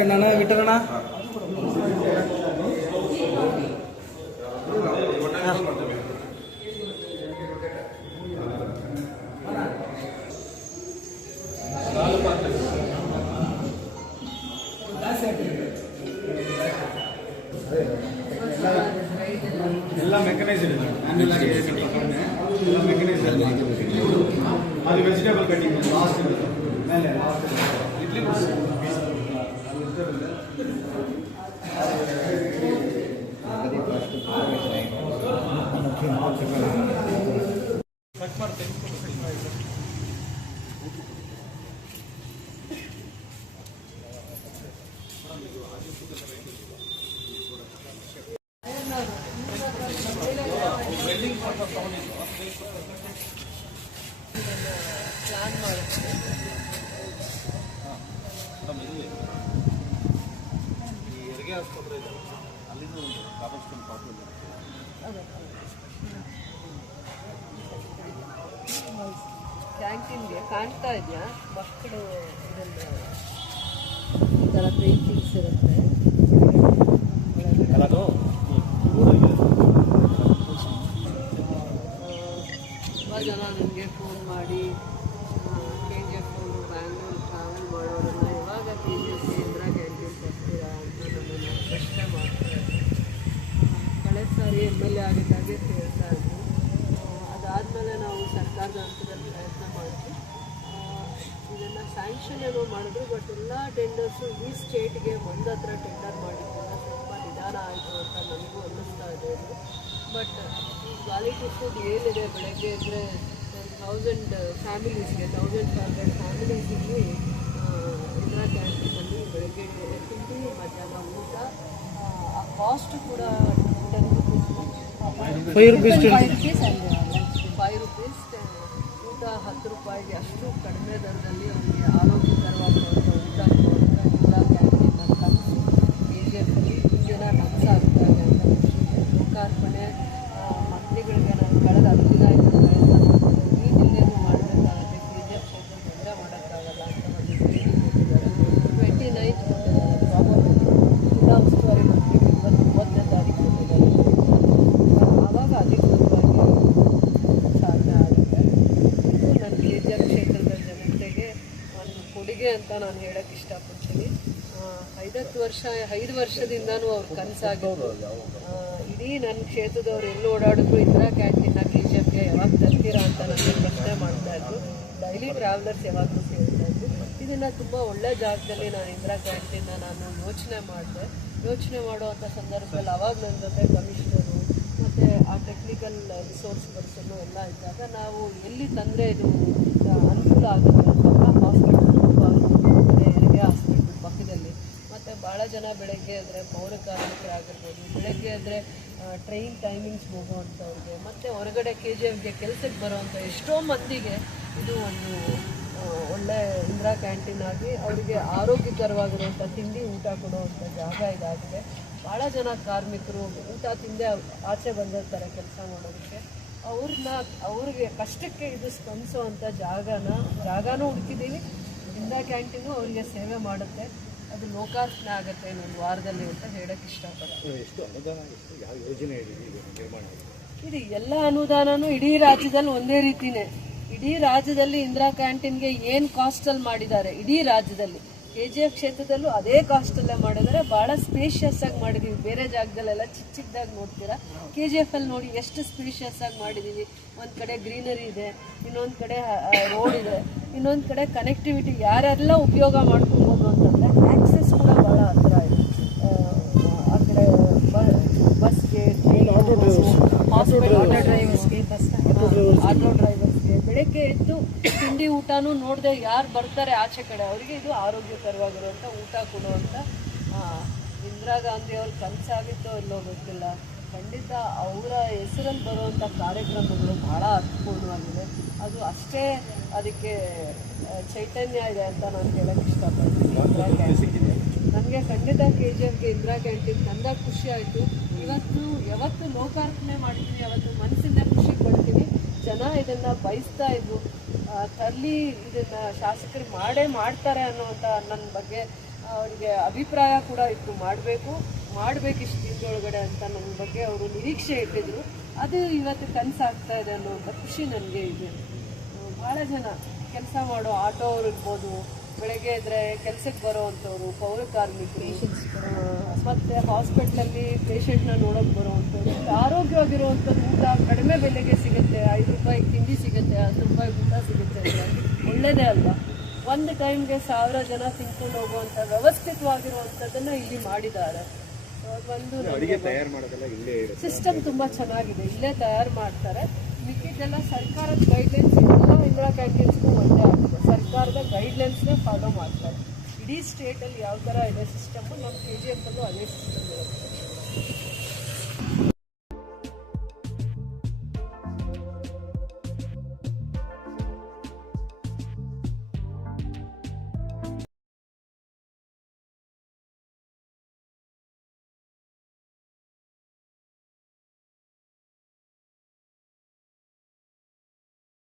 ಅಣ್ಣ ವಿಠಲಣ್ಣ ಎಲ್ಲ ಮೆಕನೈಸ್ಡ್ ಇದೆ, ಮ್ಯಾನ್ಯಲ್ ಆಗಿ ಎಲ್ಲ ಮೆಕನೈಸ್ಡ್ ಅದು ವೆಜಿಟೇಬಲ್ ಕಟ್ಟಿಂಗ್ ಲಾಸ್ಟ್ ಮೇಲೆ ಇಡ್ಲಿ ಕಟ್ ಮಾಡ್ತೇನೆ. ಪ್ಲಾನ್ ಮಾಡುತ್ತೆ ಈ ಹೆರಿಗೆ ಆಸ್ಪತ್ರೆ ಇದೆ, ಅಲ್ಲಿಂದ ಒಂದು ಕಾಪಾಡ್ಸ್ಕೊಂಡು ಪ್ರಾಬ್ಲಮ್ ಕ್ಯಾಂಟೀನ್ಗೆ ಕಾಣ್ತಾ ಇದೆಯಾ ಮಕ್ಕಳು ಇದನ್ನು ಈ ಥರ ಪೇಂಟಿಂಗ್ಸ್ ಇರುತ್ತೆ. ತುಂಬ ಜನ ನನಗೆ ಫೋನ್ ಮಾಡಿ KGF ಅವರು ಬ್ಯಾಂಗ್ಳೂರು ಟ್ರಾವೆಲ್ ಮಾಡೋರನ್ನ ಯಾವಾಗ KGF ಇಂದಿರಾ ಕ್ಯಾಂಟೀನ್ ತರ್ತೀರಾ ಅಂತ ನಮ್ಮನ್ನು ಪ್ರಶ್ನೆ ಮಾಡ್ತಾರೆ. ಕಳೆದ ಸಾರಿ MLA ಆಗಿದ್ದಾಗೆ ಕೇಳ್ತಾ ಇದ್ವಿ. ಅದಾದಮೇಲೆ ನಾವು ಸರ್ಕಾರದ ಹಂತದಲ್ಲಿ ಪ್ರಯತ್ನ ಮಾಡಿದ್ವಿ. ಇದನ್ನು ಸ್ಯಾಂಕ್ಷನ್ ಏನೋ ಮಾಡಿದ್ರು, ಬಟ್ ಎಲ್ಲ ಟೆಂಡರ್ಸು ಈ ಸ್ಟೇಟ್ಗೆ ಒಂದು ಹತ್ರ ಟೆಂಡರ್ ಮಾಡಿದ್ರಿಂದ ಸ್ವಲ್ಪ ನಿಧಾನ ಆಯಿತು ಅಂತ ನನಗೂ ಅನ್ನಿಸ್ತಾ ಇದೆ. ಬಟ್ ಈ ಕ್ವಾಲಿಟಿ ಫುಡ್ ಏನಿದೆ, ಬೆಳಗ್ಗೆ ಇದ್ದರೆ 1000 ಫ್ಯಾಮಿಲೀಸ್ಗೆ 1500 ಫ್ಯಾಮಿಲೀಸಿಗೆ ಇಂದಿರಾ ಕ್ಯಾಂಟೀನಲ್ಲಿ ಬೆಳಗ್ಗೆ ತಿಂಡಿ ಮಧ್ಯಾಹ್ನ ಊಟ, ಆ ಕಾಸ್ಟ್ ಕೂಡ 10 ರೂಪೀಸ್ 5 ರೂಪೀಸ್ ಊಟ 10 ರೂಪಾಯಿಗೆ ಅಷ್ಟು ಕಡಿಮೆ ದರದಲ್ಲಿ ಅವರಿಗೆ ಆರೋಗ್ಯಕರವಾಗಿರುವಂಥ ಊಟ ಕೊಡುವಂಥ ಇಂದಿರಾ ಕ್ಯಾಂಟೀನ್ ಕನಸು KGFಲ್ಲಿ ದಿನ ನನಸಾಗುತ್ತಾರೆ ಅಂತ ಲೋಕಾರ್ಪಣೆ ಮಕ್ಕಳಿಗಳಿಗೆ ನಾನು ಕಳೆದ 10 ದಿನ ಆಯಿತು ಪ್ರಯತ್ನ ಮಾಡ್ತಾರೆ. ಈ ಜಿಲ್ಲೆಗೂ ಮಾಡಬೇಕಾಗುತ್ತೆ, KGF ಕ್ಷೇತ್ರ ತೊಂದರೆ ಮಾಡೋಕ್ಕಾಗಲ್ಲ ಅಂತ ಒಂದು ಟ್ರೈನಿಂಗ್ ಕೊಟ್ಟಿದ್ದಾರೆ. 29th ಪ್ರಾಬಬಲಿ ಜಿಲ್ಲಾ ಉಸ್ತುವಾರಿ ಮಂತ್ರಿಗೆ 29ನೇ ತಾರೀಕು ಕೊಟ್ಟಿದ್ದಾರೆ. ಆವಾಗ ಅಧಿಕೃತವಾಗಿ ಸಾಧನೆ ಆಗುತ್ತೆ. ಇದು ನನ್ನ KGF ಕ್ಷೇತ್ರದ ಜನತೆಗೆ ಒಂದು ಕೊಡುಗೆ ಅಂತ ನಾನು ಹೇಳೋಕ್ಕೆ ಇಷ್ಟಪಡ್ತೀನಿ. 5 ವರ್ಷದಿಂದನೂ ಅವ್ರ ಕನಸಾಗಿದ್ದು ಇಡೀ ನನ್ನ ಕ್ಷೇತ್ರದವ್ರು ಎಲ್ಲಿ ಓಡಾಡಿದ್ರು ಇಂದಿರಾ ಕ್ಯಾಂಟೀನ್ನ KGFಗೆ ಯಾವಾಗ ತರ್ತೀರಾ ಅಂತ ನನಗೆ ಪ್ರಶ್ನೆ ಮಾಡ್ತಾಯಿದ್ರು. ಡೈಲಿ ಟ್ರಾವೆಲರ್ಸ್ ಯಾವಾಗಲೂ ಕೇಳ್ತಾಯಿದ್ರು. ಇದನ್ನು ತುಂಬ ಒಳ್ಳೆ ಜಾಗದಲ್ಲಿ ನಾನು ಇಂದಿರಾ ಕ್ಯಾಂಟೀನ್ನ ನಾನು ಯೋಚನೆ ಮಾಡುವಂಥ ಸಂದರ್ಭದಲ್ಲಿ ಅವಾಗ ನನ್ನ ಜೊತೆ ಕಮಿಷನರು ಮತ್ತು ಆ ಟೆಕ್ನಿಕಲ್ ರಿಸೋರ್ಸ್ ಪರ್ಸನ್ನು ಎಲ್ಲ ಇದ್ದಾಗ ನಾವು ಎಲ್ಲಿ ತಂದರೆ ಇದು ಅನುಕೂಲ ಆಗುತ್ತೆ ಅಂತ ಹಾಸ್ಪಿಟಲ್ ಹೆರಿಗೆ ಹಾಸ್ಪಿಟಲ್ ಪಕ್ಕದಲ್ಲಿ, ಮತ್ತು ಭಾಳ ಜನ ಬೆಳಗ್ಗೆ ಅಂದರೆ ಪೌರ ಕಾರ್ಮಿಕರಾಗಿರ್ಬೋದು, ಬೆಳಗ್ಗೆ ಅಂದರೆ ಟ್ರೈನ್ ಟೈಮಿಂಗ್ಸ್ ಹೋಗುವಂಥವ್ರಿಗೆ, ಮತ್ತು ಹೊರಗಡೆ KGFಗೆ ಕೆಲಸಕ್ಕೆ ಬರೋವಂಥ ಎಷ್ಟೋ ಮಂದಿಗೆ ಇದು ಒಂದು ಒಳ್ಳೆ ಇಂದಿರಾ ಕ್ಯಾಂಟೀನ್ ಆಗಿ ಅವರಿಗೆ ಆರೋಗ್ಯಕರವಾಗಿರುವಂಥ ತಿಂಡಿ ಊಟ ಕೊಡುವಂಥ ಜಾಗ ಇದಾಗಿದೆ. ಭಾಳ ಜನ ಕಾರ್ಮಿಕರು ಊಟ ತಿಂದೇ ಆಚೆ ಬಂದಿರ್ತಾರೆ ಕೆಲಸ ಮಾಡೋದಕ್ಕೆ. ಅವ್ರಿಗೆ ಕಷ್ಟಕ್ಕೆ ಇದು ಸ್ಪಂದಿಸುವಂಥ ಜಾಗನೂ ಹುಡುಕಿದ್ದೀವಿ. ಇಂದಿರಾ ಕ್ಯಾಂಟೀನು ಅವರಿಗೆ ಸೇವೆ ಮಾಡುತ್ತೆ. ಅದು ಲೋಕಾರ್ಪಣೆ ಆಗುತ್ತೆ ಇನ್ನೊಂದು ವಾರದಲ್ಲಿ ಅಂತ ಹೇಳೋಕ್ಕೆ ಇಷ್ಟಪಡ್ತೀನಿ. ಇದು ಎಲ್ಲ ಅನುದಾನನೂ ಇಡೀ ರಾಜ್ಯದಲ್ಲಿ ಒಂದೇ ರೀತಿಯೇ. ಇಡೀ ರಾಜ್ಯದಲ್ಲಿ ಇಂದಿರಾ ಕ್ಯಾಂಟೀನ್ಗೆ ಏನು ಕಾಸ್ಟಲ್ಲಿ ಮಾಡಿದ್ದಾರೆ, ಇಡೀ ರಾಜ್ಯದಲ್ಲಿ KGF ಕ್ಷೇತ್ರದಲ್ಲೂ ಅದೇ ಕಾಸ್ಟಲ್ಲೇ ಮಾಡಿದರೆ ಭಾಳ ಸ್ಪೇಷಿಯಸ್ ಆಗಿ ಮಾಡಿದ್ದೀವಿ. ಬೇರೆ ಜಾಗದಲ್ಲೆಲ್ಲ ಚಿಕ್ಕದಾಗಿ ನೋಡ್ತೀರಾ, KGFಲ್ಲಿ ನೋಡಿ ಎಷ್ಟು ಸ್ಪೇಷಿಯಸ್ ಆಗಿ ಮಾಡಿದ್ದೀವಿ. ಒಂದು ಕಡೆ ಗ್ರೀನರಿ ಇದೆ, ಇನ್ನೊಂದು ಕಡೆ ರೋಡ್ ಇದೆ, ಇನ್ನೊಂದು ಕಡೆ ಕನೆಕ್ಟಿವಿಟಿ ಯಾರೆಲ್ಲ ಉಪಯೋಗ ಮಾಡ್ಕೊಬೋದು ಅಂತಂದರೆ ಆಕ್ಸೆಸ್ ಕೂಡ ಭಾಳ ಹತ್ತಿರ ಇದೆ. ಆ ಕಡೆ ಬಸ್ಗೆ, ಆಟೋ ಡ್ರೈವರ್ಸ್ಗೆ ಬೆಳಗ್ಗೆ ಎದ್ದು ತಿಂಡಿ ಊಟನೂ ನೋಡದೆ ಯಾರು ಬರ್ತಾರೆ ಆಚೆ ಕಡೆ ಅವರಿಗೆ ಇದು ಆರೋಗ್ಯಕರವಾಗಿರುವಂಥ ಊಟ ಕೊಡುವಂಥ ಇಂದಿರಾ ಗಾಂಧಿ ಅವ್ರ ಕನಸಾಗಿತ್ತೋ ಇಲ್ಲೋ ಗೊತ್ತಿಲ್ಲ. ಖಂಡಿತ ಅವರ ಹೆಸರಲ್ಲಿ ಬರುವಂಥ ಕಾರ್ಯಕ್ರಮಗಳು ಭಾಳ ಅರ್ಥಪೂರ್ಣವಾಗಿದೆ. ಅದು ಅಷ್ಟೇ ಅದಕ್ಕೆ ಚೈತನ್ಯ ಇದೆ ಅಂತ ನಾನು ಹೇಳೋಕ್ಕೆ ಇಷ್ಟಪಡ್ತೀನಿ. ಇಂದಿರಾ ಕ್ಯಾಂಟೀನ್ ನನಗೆ ಖಂಡಿತ KGFಗೆ ಇಂದಿರಾ ಕ್ಯಾಂಟೀನ್ ತಂದಾಗ ಖುಷಿ ಆಯಿತು. ಯಾವತ್ತು ಲೋಕಾರ್ಪಣೆ ಮಾಡಿದ್ದೀನಿ ಅವತ್ತು ಮನಸ್ಸಿಂದ ಖುಷಿ ಪಡ್ತೀನಿ. ಜನ ಇದನ್ನು ಬಯಸ್ತಾ ಇದ್ರು, ತರಲಿ ಇದನ್ನು ಶಾಸಕರು ಮಾಡ್ತಾರೆ ಅನ್ನೋವಂಥ ನನ್ನ ಬಗ್ಗೆ ಅವರಿಗೆ ಅಭಿಪ್ರಾಯ ಕೂಡ ಇತ್ತು, ಮಾಡಬೇಕು ಇಷ್ಟು ದಿನದೊಳಗಡೆ ಅಂತ ನನ್ನ ಬಗ್ಗೆ ಅವರು ನಿರೀಕ್ಷೆ ಇಟ್ಟಿದ್ರು. ಅದು ಇವತ್ತು ಕನಸಾಗ್ತಾ ಇದೆ ಅನ್ನೋಂಥ ಖುಷಿ ನನಗೆ ಇದೆ. ಭಾಳ ಜನ ಕೆಲಸ ಮಾಡೋ ಆಟೋ ಅವ್ರು ಇರ್ಬೋದು, ಬೆಳಗ್ಗೆ ಇದ್ದರೆ ಕೆಲಸಕ್ಕೆ ಬರೋವಂಥವ್ರು, ಪೌರ ಕಾರ್ಮಿಕರು, ಮತ್ತು ಹಾಸ್ಪಿಟ್ಲಲ್ಲಿ ಪೇಷಂಟ್ನ ನೋಡೋಕೆ ಬರೋವಂಥವ್ರು, ಆರೋಗ್ಯವಾಗಿರುವಂಥದ್ದು ಊಟ ಕಡಿಮೆ ಬೆಲೆಗೆ ಸಿಗುತ್ತೆ, 5 ರೂಪಾಯಿಗೆ ತಿಂಡಿ ಸಿಗುತ್ತೆ, 10 ರೂಪಾಯಿಗೆ ಊಟ ಸಿಗುತ್ತೆ ಅಂದರೆ ಒಳ್ಳೆಯದೇ ಅಲ್ವಾ. ಒಂದು ಟೈಮ್ಗೆ 1000 ಜನ ತಿನ್ಕೊಂಡು ಹೋಗುವಂಥ ವ್ಯವಸ್ಥಿತವಾಗಿರುವಂಥದ್ದನ್ನು ಇಲ್ಲಿ ಮಾಡಿದ್ದಾರೆ. ಒಂದು ಸಿಸ್ಟಮ್ ತುಂಬ ಚೆನ್ನಾಗಿದೆ, ಇಲ್ಲೇ ತಯಾರು ಮಾಡ್ತಾರೆ. ಮಿಕ್ಕಿದ್ದೆಲ್ಲ ಸರ್ಕಾರದ ಗೈಡ್ಲೈನ್ಸ್ ಎಲ್ಲ ಇಂದಿರಾ ಕ್ಯಾಂಟೀನ್ಸ್ಗೂ ಒಂದೇ ಆಗಿದೆ. ಸರ್ಕಾರದ ಗೈಡ್ಲೈನ್ಸ್ನೇ ಫಾಲೋ ಮಾಡ್ತಾರೆ. ಇಡೀ ಸ್ಟೇಟಲ್ಲಿ ಯಾವ ಥರ ಇದೆ ಸಿಸ್ಟಮ್ಮು, ನಮ್ಮ KGF ಅಲ್ಲೂ ಅದೇ ಸಿಸ್ಟಮ್ ಇರುತ್ತೆ.